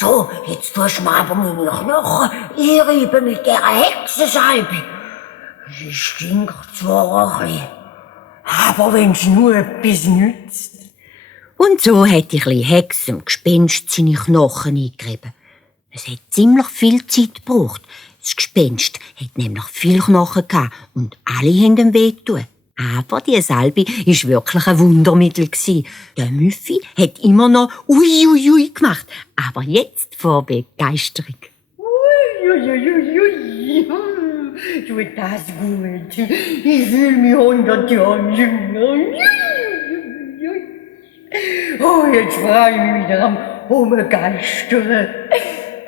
So, jetzt tust du mir aber meine Knochen einreiben mit dieser Hexensalbe. Sie stinkt zwar ein bisschen, aber wenn's nur etwas nützt. Und so hat die kleine Hexe dem Gespenst seine Knochen eingerieben. Es hat ziemlich viel Zeit gebraucht. Das Gespenst hat nämlich viele Knochen gehabt und alle haben ihm wehgetan. Aber die Salbe war wirklich ein Wundermittel. Der Müffi hat immer noch «Ui» gemacht, aber jetzt vor Begeisterung. Ui. Tut das gut. Ich fühle mich 100 Jahre jünger. Oh, jetzt freue ich mich wieder am Rumgeistern.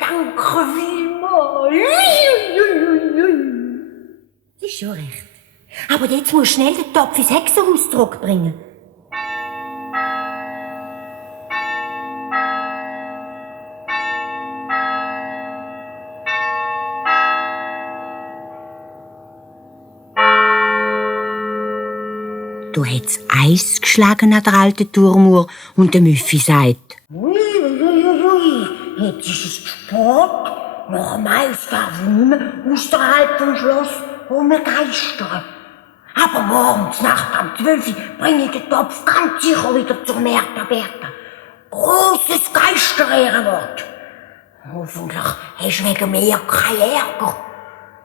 Danke vielmals. Das ist schon recht. Aber jetzt musst du schnell den Topf ins Hexenhaus zurückbringen. Da hat's Eis geschlagen an der alten Turmuhr und der Müffi sagt: Ui. Jetzt ist es zu spät. Nach dem Eis darf ich nicht mehr außerhalb vom Schloss rumgeistern. Aber morgens Nacht um 12 Uhr bringe ich den Topf ganz sicher wieder zur Märta Berta. Grosses Geisterehrenwort. Hoffentlich hast du wegen mir keinen Ärger.